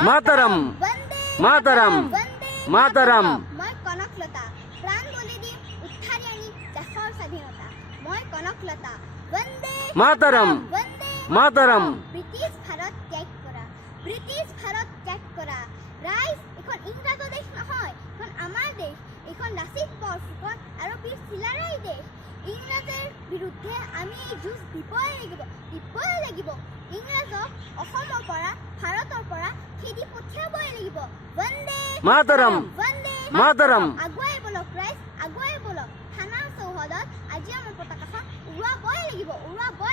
মাতৰম মাতৰম মাতৰম মই কনকলতা প্ৰাণ বলি দিম উঠাৰি আনি দেশৰ স্বাধীনতা মই কনকলতা বন্দে মাতৰম বন্দে মাতৰম ব্ৰিটিছ ভাৰত ত্যাগ কৰা ব্ৰিটিছ ভাৰত ত্যাগ কৰা ৰাইজ এখন ইংৰাজৰ দেশ নহয় এখন আমাৰ দেশ এখন লাচিত বৰফুকন আৰু বীৰ চিলাৰায় দেশ ইংৰাজৰ বিৰুদ্ধে আমি যুঁজ দিবই লাগিব ইংৰাজক অসমৰ পৰা ভাৰতৰ পৰা খেদি পঠিয়াবই লাগিব বন্দে মাতৰম বন্দে মাতৰম আগুৱাই বলক ৰাইজ আগুৱাই বলক থানাৰ চৌহদত আজি আমাৰ পতাকাখন উৰুৱাবই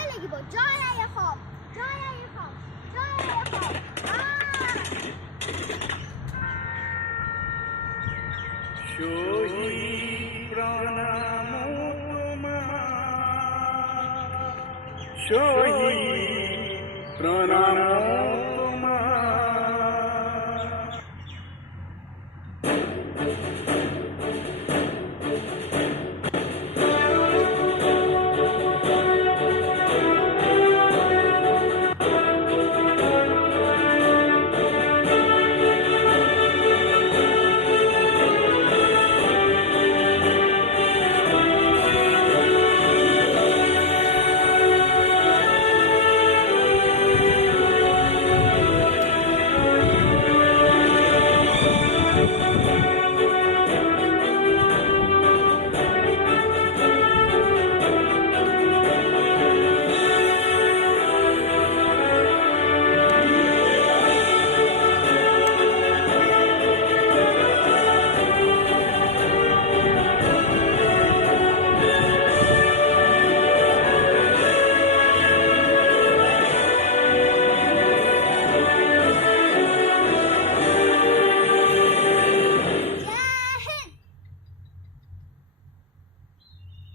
লাগিব জয় আই অসম জয় আই অসম জয় আই অসম শহীদ প্রণাম তোমার শহীদ প্রণাম